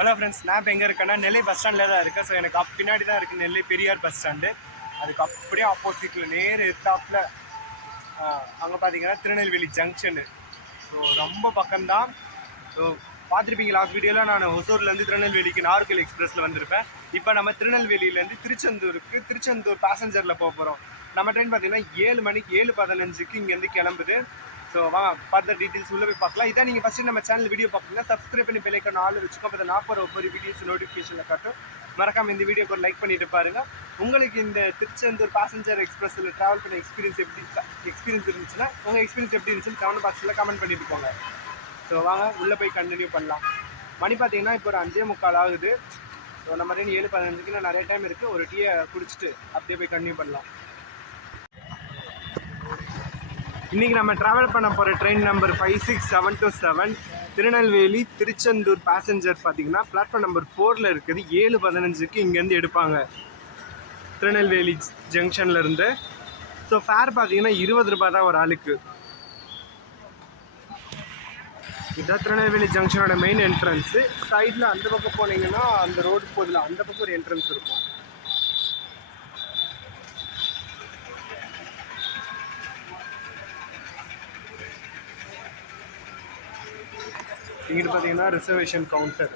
Hello friends, நான் இப்போ எங்கே இருக்கேன்னா நெல்லை பஸ் ஸ்டாண்டில் தான் இருக்கேன். ஸோ எனக்கு பின்னாடி தான் இருக்குது நெல்லை பெரியார் பஸ் ஸ்டாண்டு. அதுக்கு அப்படியே ஆப்போசிட்டில் நேர் எத்தாப்பில் அங்கே பார்த்தீங்கன்னா திருநெல்வேலி ஜங்ஷனு. ஸோ ரொம்ப பக்கம்தான். ஸோ பார்த்துருப்பீங்க லாஸ்ட் வீடியோவில் நான் ஒசூர்லேருந்து திருநெல்வேலிக்கு நாகர்கோவில் எக்ஸ்பிரஸில் வந்திருப்பேன். இப்போ நம்ம திருநெல்வேலியிலேருந்து திருச்செந்தூர் பேசஞ்சரில் போக போகிறோம். நம்ம ட்ரெயின் பார்த்தீங்கன்னா 7 மணிக்கு 7:15க்கு இங்கேருந்து கிளம்புது. ஸோ வாங்க ஃபர்தர் டீட்டெயில்ஸ் உள்ளே போய் பார்க்கலாம். இதான் நீங்கள் ஃபஸ்ட்டு நம்ம சேனல் வீடியோ பார்க்குங்க, சப்ஸ்கிரைப் பண்ணி பெல்லைக்கான ஆள் வச்சுக்கோ. அப்போ நான் போகிற ஒவ்வொரு வீடியோஸ் நோட்டிஃபிகேஷனில் காட்டும். மறக்காமல் இந்த வீடியோக்கு ஒரு லைக் பண்ணிட்டு பாருங்கள். உங்களுக்கு இந்த திருச்செந்தூர் பேசஞ்சர் எக்ஸ்பிரஸில் ட்ராவல் பண்ண எக்ஸ்பீரியன்ஸ் இருந்துச்சுன்னா உங்கள் எக்ஸ்பீரியன்ஸ் எப்படி இருந்துச்சுன்னு கமெண்ட் பாக்ஸில் கமெண்ட் பண்ணிட்டு போங்க. ஸோ வாங்க உள்ளே போய் கண்டினியூ பண்ணலாம். மணி பார்த்தீங்கன்னா இப்போ ஒரு 5:45 ஆகுது. ஸோ நம்ம ட்ரெயின் 7:15க்கு நிறைய டைம் இருக்குது. ஒரு டீயை குடிச்சிட்டு அப்படியே போய் கண்டினியூ பண்ணலாம். இன்றைக்கி நம்ம ட்ராவல் பண்ண போகிற train number 56727 Tirunelveli Tiruchendur passenger பார்த்திங்கன்னா பிளாட்ஃபார்ம் நம்பர் 4 இருக்குது. 7:15க்கு இங்கேருந்து எடுப்பாங்க திருநெல்வேலி ஜங்ஷன்லேருந்து. ஸோ ஃபேர் பார்த்திங்கன்னா 20 ரூபா தான் ஒரு ஆளுக்கு. இதுதான் திருநெல்வேலி ஜங்ஷனோட மெயின் என்ட்ரன்ஸு. சைடில் அந்த பக்கம் போனீங்கன்னா அந்த ரோடு போதில் அந்த பக்கம் ஒரு என்ட்ரன்ஸ் இருக்கும். இங்கிட்டு பார்த்தீங்கன்னா ரிசர்வேஷன் கவுண்டர்.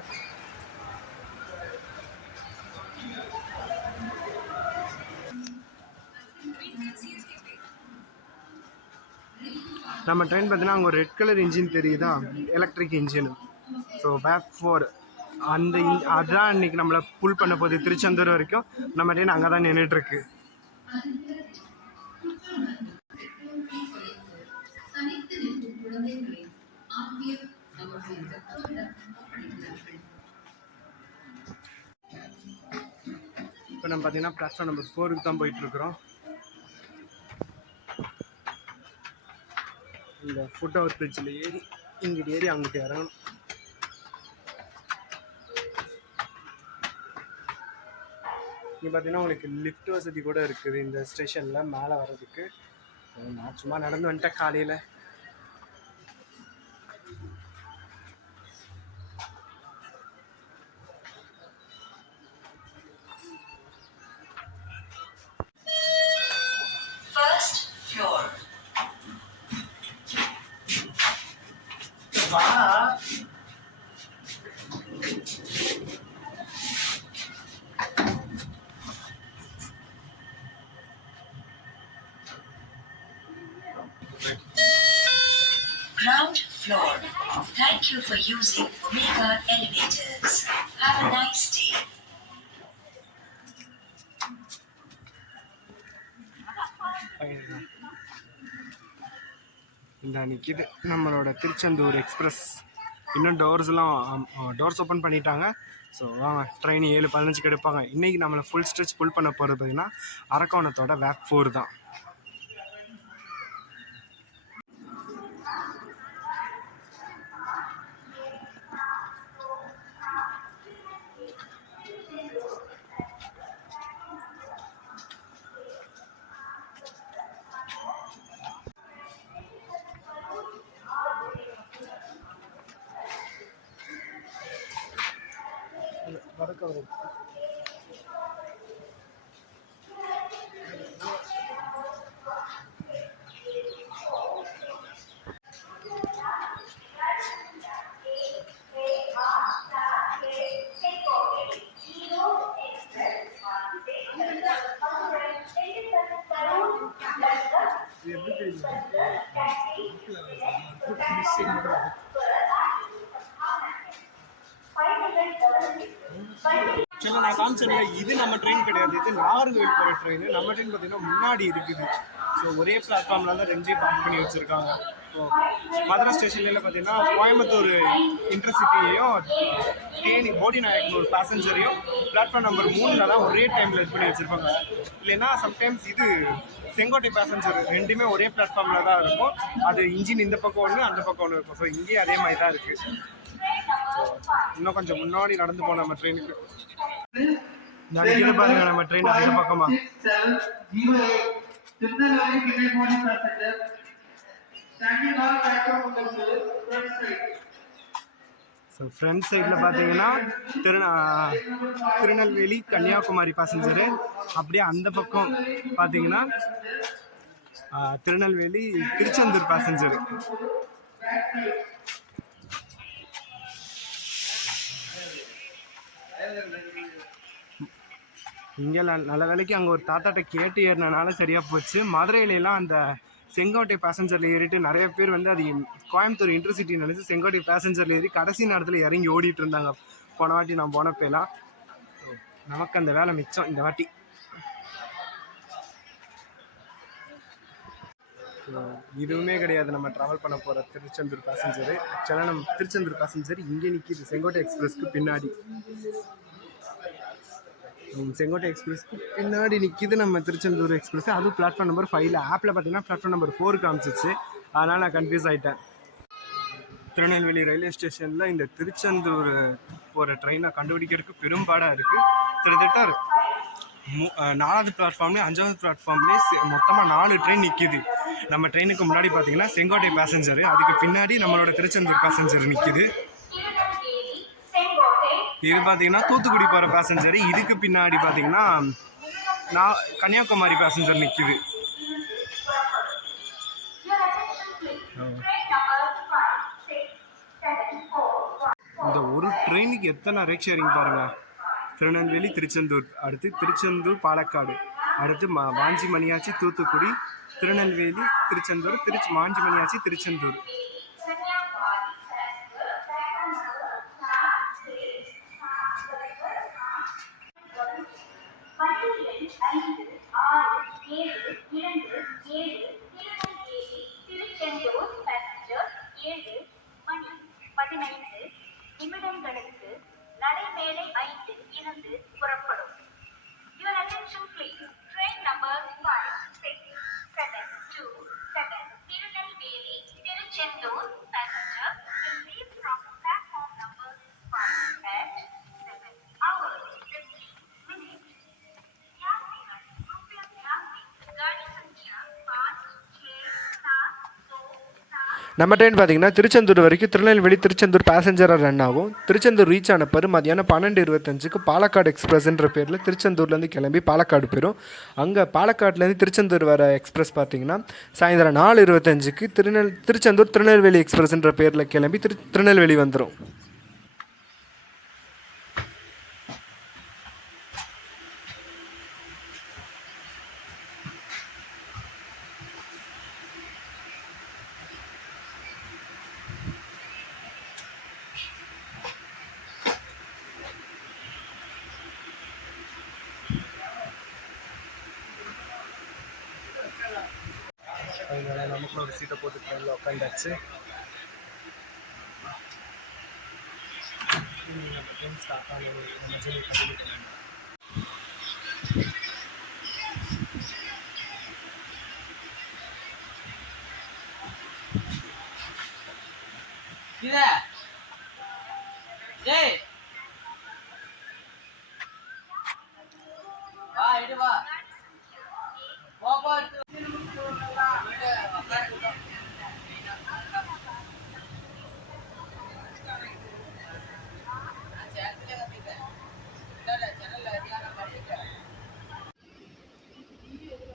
நம்ம ட்ரெயின் பார்த்தீங்கன்னா அங்கே ஒரு ரெட் கலர் இன்ஜின் தெரியுதா, எலக்ட்ரிக் இன்ஜின். ஸோ பேக் 4 அதுதான் இன்னைக்கு நம்மளை புல் பண்ண போகுது திருச்செந்தூர் வரைக்கும். நம்ம ட்ரெயின் அங்கே தான் நின்றுட்டுருக்கு. இப்போ நம்ம பார்த்தீங்கன்னா பிளாட்ஃபார்ம் நம்பர் 4க்கு தான் போயிட்டுருக்குறோம். இந்த ஃபுட் ஓவர் பிரிட்ஜில் ஏறி இங்கிட்டு ஏறி அங்கிட்டு இறங்கணும். இங்கே பார்த்தீங்கன்னா உங்களுக்கு லிஃப்ட் வசதி கூட இருக்குது இந்த ஸ்டேஷனில் மேலே வர்றதுக்கு. நான் சும்மா நடந்து வந்துட்டேன் காலையில். Ground floor. Thank you for using Omega Elevators. Have a nice day. இந்த நிற்கிது நம்மளோட திருச்செந்தூர் எக்ஸ்பிரஸ். இன்னும் டோர்ஸ் ஓப்பன் பண்ணிட்டாங்க. ஸோ வாங்க ட்ரெயின் 7:15க்கு எடுப்பாங்க. இன்றைக்கி நம்மளை ஃபுல் ஸ்ட்ரெச் புல் பண்ண போகிறது பார்த்திங்கன்னா அரக்கோணத்தோட வேக் 4 தான். வடக்கவர் எப்படி தெரியுமா சில நான் காமிச்சேன்ல, இது நம்ம ட்ரெயின் கிடையாது. இது நாகர்கோவில் போகிற ட்ரெயின். நம்ம ட்ரெயின் பார்த்தீங்கன்னா முன்னாடி இருக்குது. ஸோ ஒரே பிளாட்ஃபார்மில் தான் 2 பார்க் பண்ணி வச்சுருக்காங்க. ஸோ மதுரை ஸ்டேஷன்ல பார்த்தீங்கன்னா கோயம்புத்தூர் இன்டர்சிட்டியையும் தேனி போடிநாயக்கன் ஒரு பேசஞ்சரையும் பிளாட்ஃபார்ம் நம்பர் 3ல் தான் ஒரே டைமில் இது பண்ணி வச்சுருப்பாங்க. இல்லைன்னா சம்டைம்ஸ் இது செங்கோட்டை பேசஞ்சர் ரெண்டுமே ஒரே பிளாட்ஃபார்மில் தான் இருக்கும். அது இன்ஜின் இந்த பக்கம் ஒன்று அந்த பக்கம் ஒன்று இருக்கும். ஸோ இங்கேயும் அதே மாதிரி தான் இருக்குது. இன்னும் கொஞ்சம் முன்னாடி நடந்து போன நம்ம ட்ரெயினுக்கு பாருங்க. நம்ம ட்ரெயின் அந்த பக்கமா ஸோ ஃப்ரண்ட் சைடில் பார்த்தீங்கன்னா திருநெல்வேலி கன்னியாகுமரி பேசஞ்சரு. அப்படியே அந்த பக்கம் பார்த்தீங்கன்னா திருநெல்வேலி திருச்செந்தூர் பேசஞ்சரு. இங்கே நல்ல வேலைக்கு அங்கே ஒரு தாத்தாட்ட கேட்டு ஏறினால சரியாக போச்சு. மதுரையிலலாம் அந்த செங்கோட்டை பேசஞ்சரில் ஏறிட்டு நிறைய பேர் வந்து அது கோயம்புத்தூர் இன்டர்சிட்டி நினச்சி செங்கோட்டை பேசஞ்சரில் ஏறி கடைசி நேரத்தில் இறங்கி ஓடிட்டு இருந்தாங்க. போன வாட்டி நான் போனப்பெல்லாம் நமக்கு அந்த வேலை மிச்சம் இந்த வாட்டி. இதுவுமே கிடையாது நம்ம ட்ராவல் பண்ண போகிற திருச்செந்தூர் பேசஞ்சரு. ஆக்சுவலாக நம்ம திருச்செந்தூர் பேசஞ்சர் இங்கே நிற்கிது செங்கோட்டை எக்ஸ்பிரஸ்க்கு பின்னாடி. செங்கோட்டை எக்ஸ்பிரஸ்க்கு பின்னாடி நிற்கிது நம்ம திருச்செந்தூர் எக்ஸ்பிரஸ். அதுவும் பிளாட்ஃபார்ம் நம்பர் 5ல். ஆப்பில் பார்த்தீங்கன்னா பிளாட்ஃபார்ம் நம்பர் 4 காமிச்சிச்சு. அதனால் நான் கன்ஃபியூஸ் ஆகிட்டேன். திருநெல்வேலி ரயில்வே ஸ்டேஷனில் இந்த திருச்செந்தூர் போகிற ட்ரெயினை கண்டுபிடிக்கிறதுக்கு பெரும்பாடாக இருக்குது. கிட்டத்தட்ட 4வது பிளாட்ஃபார்ம்லேயே 5வது பிளாட்ஃபார்ம்லேயே மொத்தமாக 4 ட்ரெயின் நிற்கிது. நம்ம ட்ரெயினுக்கு முன்னாடி பார்த்தீங்கன்னா செங்கோட்டை பேசஞ்சரு, அதுக்கு பின்னாடி நம்மளோட திருச்செந்தூர் பேசஞ்சர் நிற்கிது. இது பார்த்தீங்கன்னா தூத்துக்குடி போகிற பேசஞ்சரு, இதுக்கு பின்னாடி பார்த்தீங்கன்னா கன்னியாகுமரி பேசஞ்சர் நிற்கிது. இந்த ஒரு ட்ரெயினுக்கு எத்தனை ரேக் ஷேரிங் பாருங்கள். திருநெல்வேலி திருச்செந்தூர், அடுத்து திருச்செந்தூர் பாலக்காடு, அடுத்து வாஞ்சி மணியாச்சி தூத்துக்குடி, திருநெல்வேலி திருச்செந்தூர், வாஞ்சி மணியாச்சி திருச்செந்தூர். நடைமேடை 5 இருந்து புறப்படும். Your attention please. Train number 5672 Tirunelveli Tiruchendur passenger will leave from platform number 5 at 7:15. यात्रीगण कृपया ध्यान दें. गाड़ी संख्या 56772. நம்ம ட்ரெயின் பார்த்தீங்கன்னா திருச்செந்தூர் வரைக்கும் திருநெல்வேலி திருச்செந்தூர் பேசஞ்சராக ரன் ஆகும். திருச்செந்தூர் ரீச் ஆன பிறகு மதியானம் 12:25க்கு பாலக்காடு எக்ஸ்பிரஸ்ன்ற பேரில் திருச்செந்தூர்லேருந்து கிளம்பி பாலக்காடு போயிடும். அங்கே பாலக்காட்லேருந்து திருச்செந்தூர் வர எக்ஸ்பிரஸ் பார்த்தீங்கன்னா சாயந்தரம் 4:25க்கு திருச்செந்தூர் திருநெல்வேலி எக்ஸ்பிரஸ்ன்ற பேரில் கிளம்பி திருநெல்வேலி வந்துடும். அதனால் நமக்குள்ள ஒரு சீட்டை போட்டு ட்ரெயினில் உட்காந்தாச்சு. நம்ம ட்ரெயின் ஸ்டார்ட் ஆகணும். நம்ம ஜெர்னி கண்டினியூ பண்ணணும்.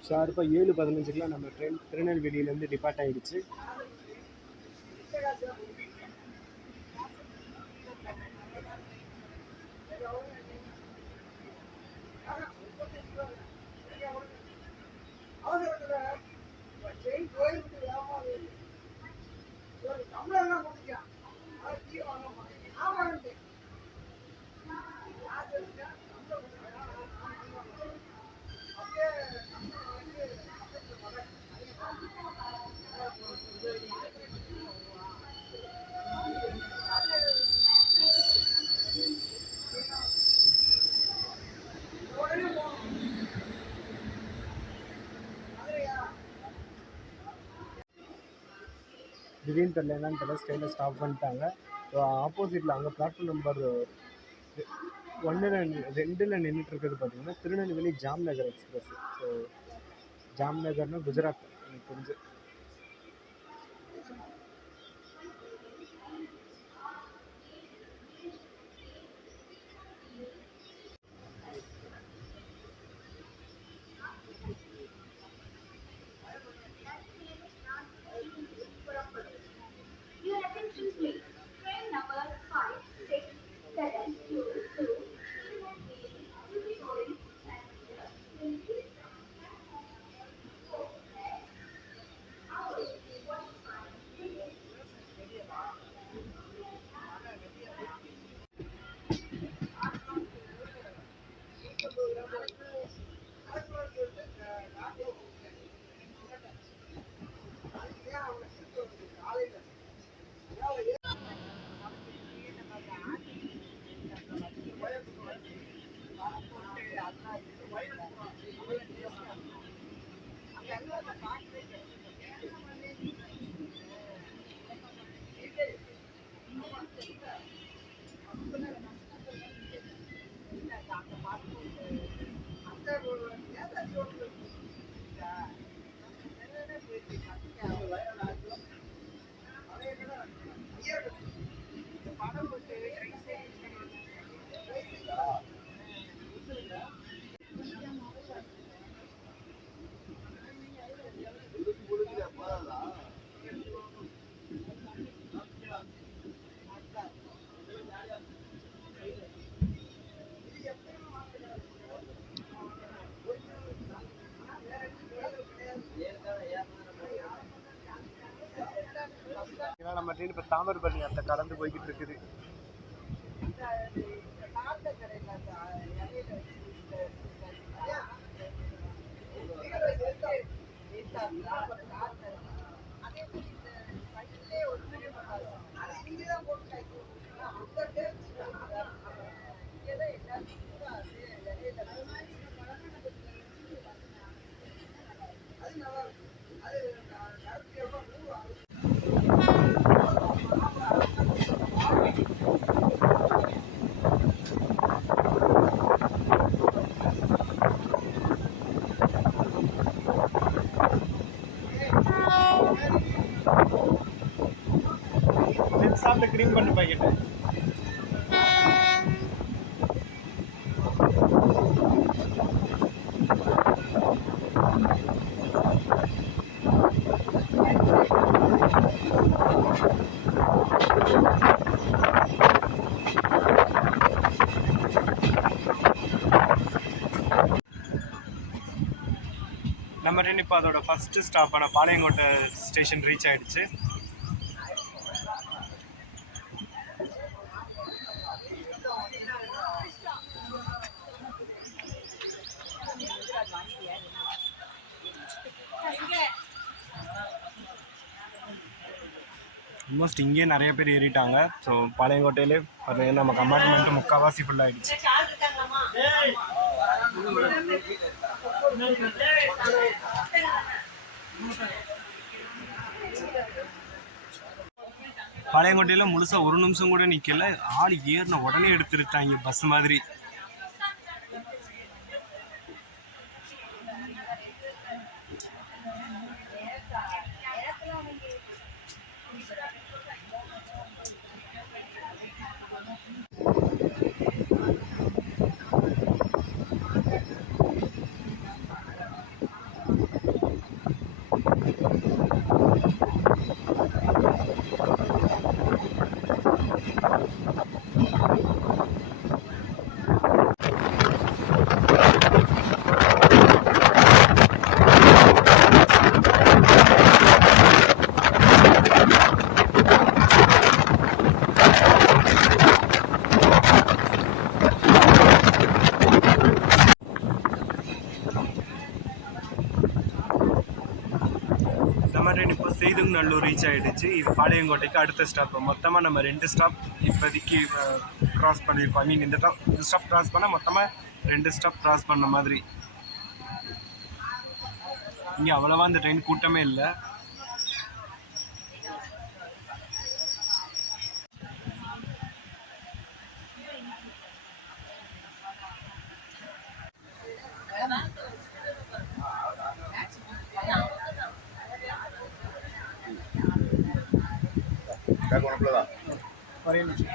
ஷார்ப்பாக 7:15க்குலாம் நம்ம ட்ரெயின் திருநெல்வேலியிலேருந்து டிபார்ட் ஆகிடுச்சு. திடீர்னு தெரியல என்னன்னு தெரியல, ஸ்ட்ரெயினை ஸ்டாப் பண்ணிட்டாங்க. ஸோ ஆப்போசிட்டில் அங்கே பிளாட்ஃபார்ம் நம்பர் 2ல் நின்றுட்டு இருக்கிறது பார்த்தீங்கன்னா திருநெல்வேலி ஜாம்நகர் எக்ஸ்பிரஸ். ஸோ ஜாம்நகர்னா குஜராத் எனக்கு தெரிஞ்சு. ஏன்னா நம்ம ட்ரெயின் இப்போ தாமிரபரணி அந்த கடந்து போய்கிட்டு இருக்குது. சாப்பிட்டு க்ரீம் பண்ணு பாக்கெட்டு. நம்ம ட்ரெயின் இப்போ அதோட ஃபஸ்ட்டு ஸ்டாப்பான பாளையங்கோட்டை ஸ்டேஷன் ரீச் ஆகிடுச்சு. ஆல்மோஸ்ட் இங்கேயே நிறைய பேர் ஏறிட்டாங்க. ஸோ பாளையங்கோட்டையிலே பார்த்தீங்கன்னா நம்ம கம்பார்ட்மெண்ட்டு முக்கால்வாசி ஃபுல்லாகிடுச்சு. பாளையங்கோட்டையில் முழுசாக ஒரு நிமிஷம் கூட நிற்கல. ஆள் ஏறின உடனே எடுத்துருட்டாங்க பஸ் மாதிரி. இப்போ செய்துங்கநல்லூர் ரீச் ஆகிடுச்சு. இது பாளையங்கோட்டைக்கு அடுத்த ஸ்டாப். மொத்தமாக நம்ம 2 ஸ்டாப் இப்போதைக்கு க்ராஸ் பண்ணியிருக்கோம். ஐ மீன் இந்த ஸ்டாப் க்ராஸ் பண்ணால் மொத்தமாக 2 ஸ்டாப் க்ராஸ் பண்ண மாதிரி. இங்கே அவ்வளோவா அந்த ட்ரெயின் கூட்டமே இல்லை. ஒரே நிமிஷம்.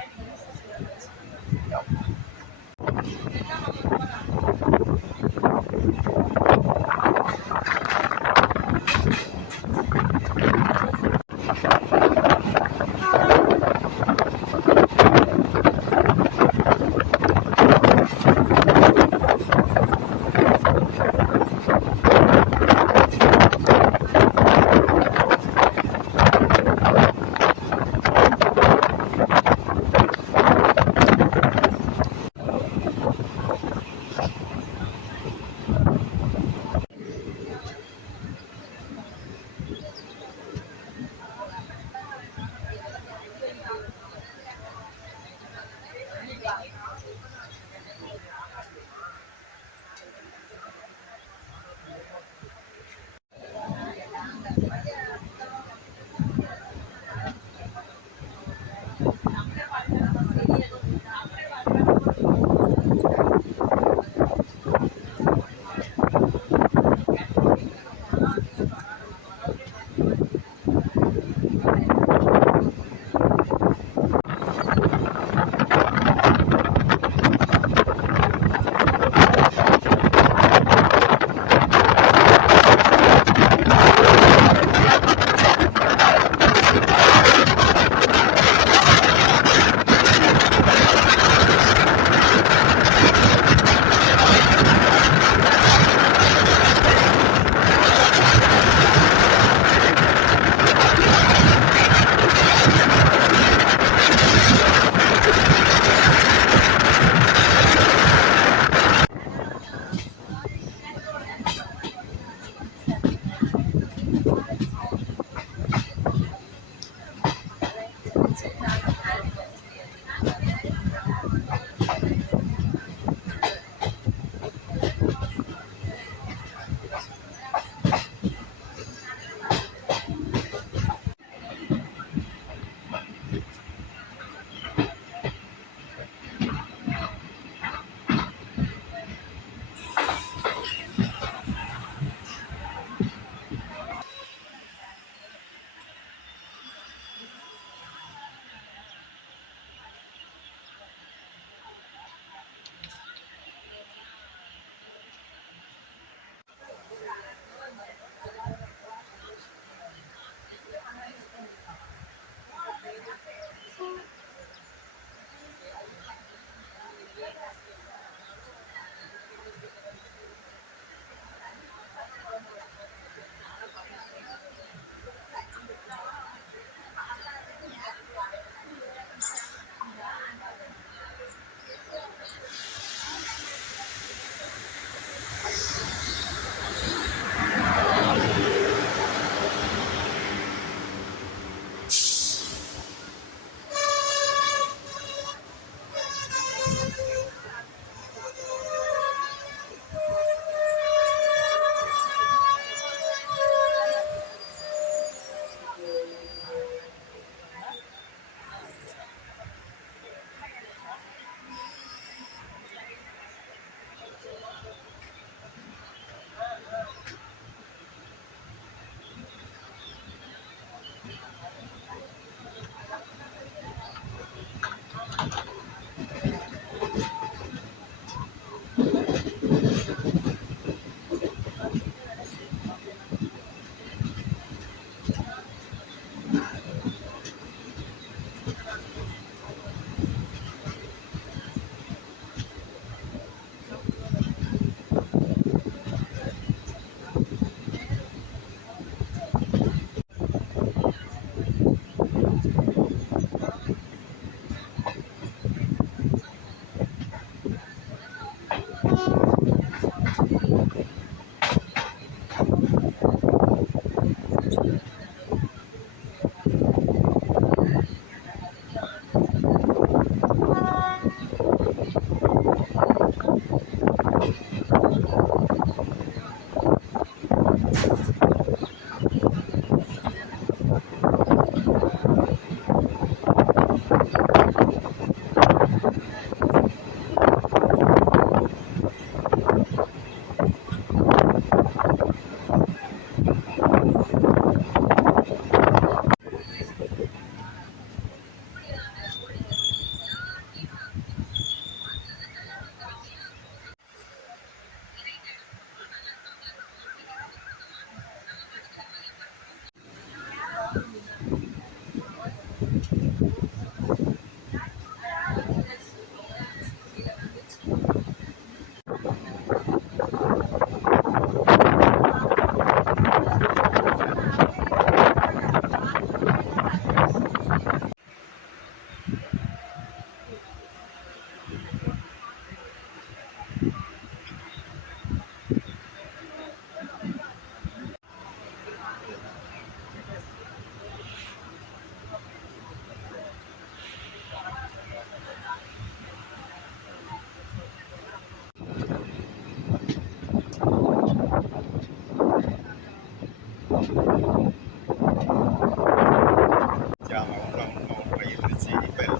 Chiama un paio di zii, bello.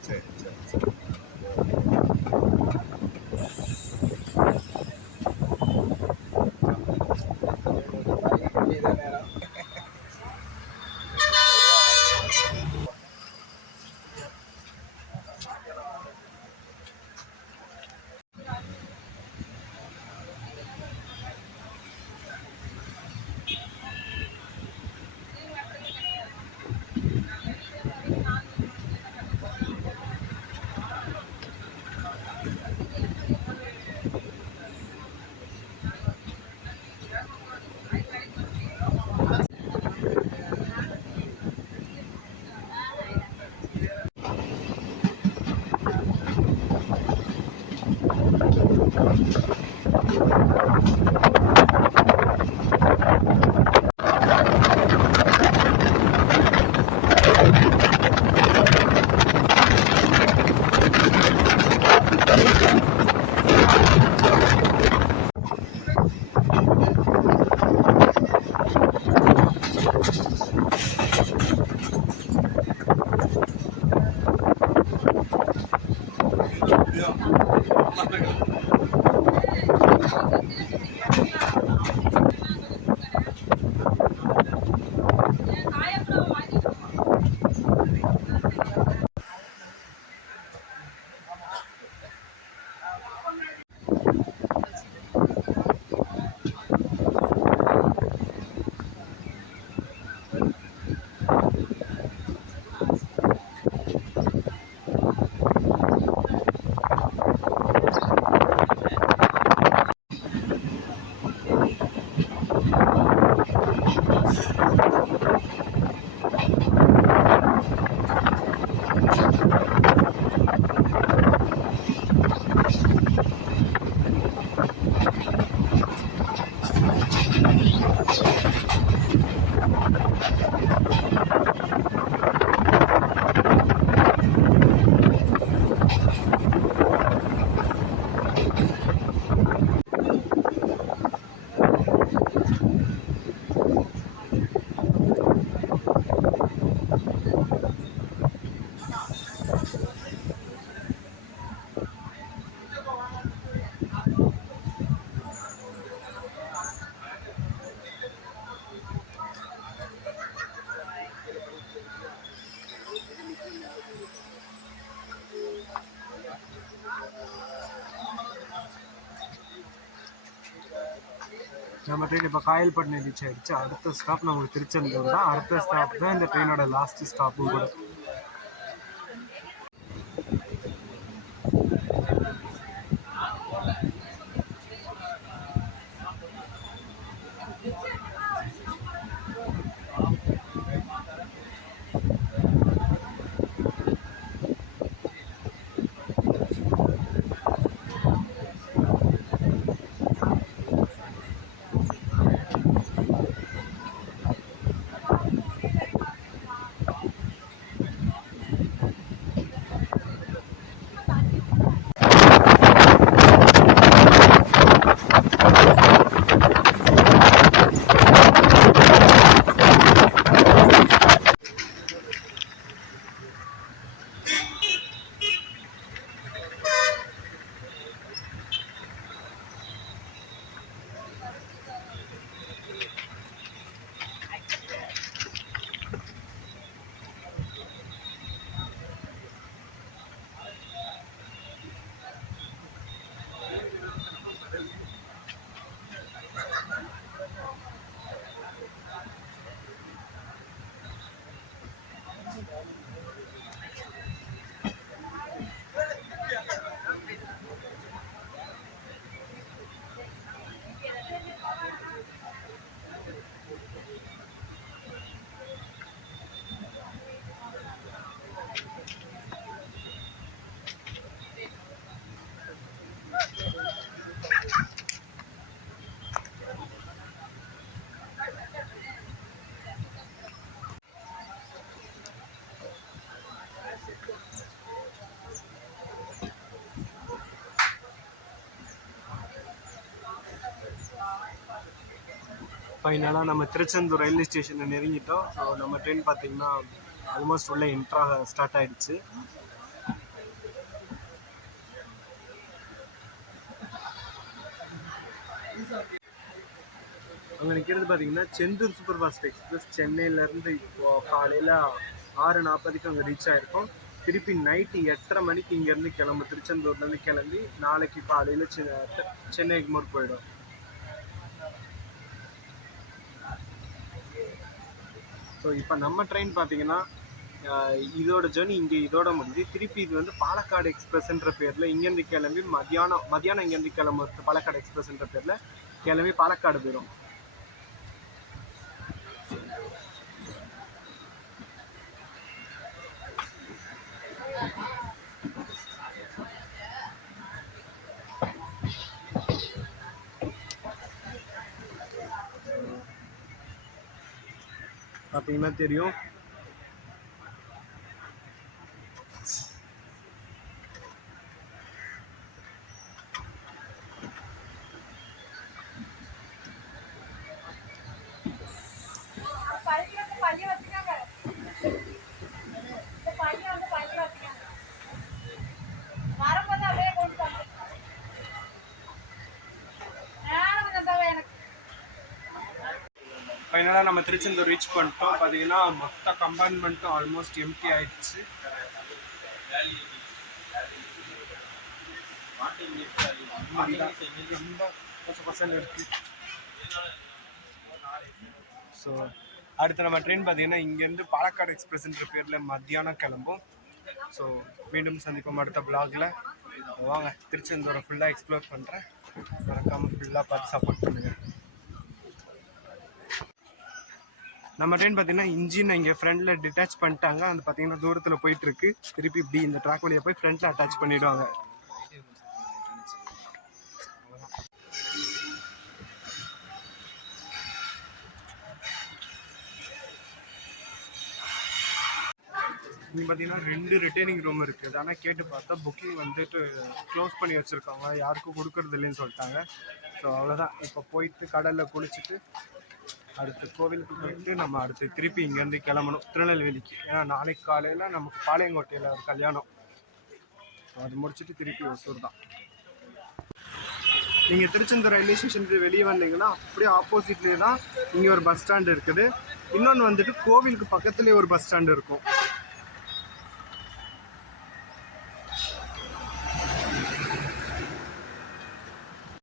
Sì, sì, sì. நம்ம ட்ரெயின் இப்போ காயல்பட்டினம் ரீச் ஆயிடுச்சு. அடுத்த ஸ்டாப் நமக்கு திருச்செந்தூர் தான். அடுத்த ஸ்டாப் தான் இந்த ட்ரெயினோட லாஸ்ட் ஸ்டாப்பும் கூட. ஃபைனலாக நம்ம திருச்செந்தூர் ரயில்வே ஸ்டேஷனை நெருங்கிட்டோம். ஸோ நம்ம ட்ரெயின் பார்த்தீங்கன்னா ஆல்மோஸ்ட் உள்ள என்ட்ராக ஸ்டார்ட் ஆகிடுச்சு. அங்கே நிற்கிறது பார்த்தீங்கன்னா செந்தூர் சூப்பர் ஃபாஸ்ட் எக்ஸ்பிரஸ் சென்னையிலேருந்து இப்போது காலையில் 6:40க்கு அங்கே ரீச் ஆகிருக்கோம். திருப்பி நைட்டு 8:30 மணிக்கு இங்கேருந்து கிளம்பு திருச்செந்தூர்லேருந்து கிளம்பி நாளைக்கு காலையில் சென்னை எக்மோர் போயிடும். ஸோ இப்போ நம்ம ட்ரெயின் பார்த்தீங்கன்னா இதோட ஜேர்னி இங்கே இதோட முடிஞ்சு திருப்பி இது வந்து பாலக்காடு எக்ஸ்பிரஸ்ன்ற பேரில் இங்கேருந்து கிளம்பி மதியானம் இங்கேருந்து கிளம்புறது பாலக்காடு எக்ஸ்பிரஸ்ன்ற பேரில் கிளம்பி பாலக்காடு போயிடும். பார்த்தீங்கன்னா தெரியும் ஃபைனலாக நம்ம திருச்செந்தூர் ரீச் பண்ணிட்டோம். பார்த்தீங்கன்னா மொத்த கம்பார்ட்மெண்ட்டும் ஆல்மோஸ்ட் எம்டி ஆயிடுச்சு. ஸோ அடுத்து நம்ம ட்ரெயின் பார்த்தீங்கன்னா இங்கேருந்து பாலக்காடு எக்ஸ்பிரஸ்ன்ற பேரில் மத்தியானம் கிளம்பும். ஸோ மீண்டும் சந்திப்போம் அடுத்த பிளாகில். வாங்க திருச்செந்தூரை ஃபுல்லாக எக்ஸ்ப்ளோர் பண்ணுறேன். மறக்காமல் ஃபுல்லாக பார்த்து சப்போர்ட் பண்ணுங்கள். நம்ம ட்ரெயின் பார்த்தீங்கன்னா இன்ஜின் இங்கே ஃப்ரண்டில் டிட்டாச் பண்ணிட்டாங்க. அது பார்த்தீங்கன்னா தூரத்தில் போயிட்டுருக்கு. திருப்பி இப்படி இந்த ட்ராக் வழியாக போய் ஃப்ரண்ட்டில் அட்டாச் பண்ணிவிடுவாங்க. இங்கே பார்த்தீங்கன்னா 2 ரிட்டைனிங் ரூம் இருக்குது. ஆனால் கேட்டு பார்த்தா புக்கிங் வந்துட்டு க்ளோஸ் பண்ணி வச்சுருக்காங்க, யாருக்கும் கொடுக்கறது இல்லைன்னு சொல்லிட்டாங்க. ஸோ அவ்வளோதான். இப்போ போயிட்டு கடலில் குளிச்சுட்டு அடுத்து கோவிலுக்கு போயிட்டு நம்ம அடுத்து திருப்பி இங்கேருந்து கிளம்பணும் திருநெல்வேலிக்கு. ஏன்னா நாளைக்கு காலையில் நமக்கு பாளையங்கோட்டையில் ஒரு கல்யாணம். அது முடிச்சுட்டு திருப்பி ஒசூர் தான். நீங்கள் திருச்செந்தூர் ரயில்வே ஸ்டேஷனுக்கு வெளியே வந்தீங்கன்னா அப்படியே ஆப்போசிட்லேயே தான் இங்கே ஒரு பஸ் ஸ்டாண்டு இருக்குது. இன்னொன்று வந்துட்டு கோவிலுக்கு பக்கத்துலேயே ஒரு பஸ் ஸ்டாண்டு இருக்கும்.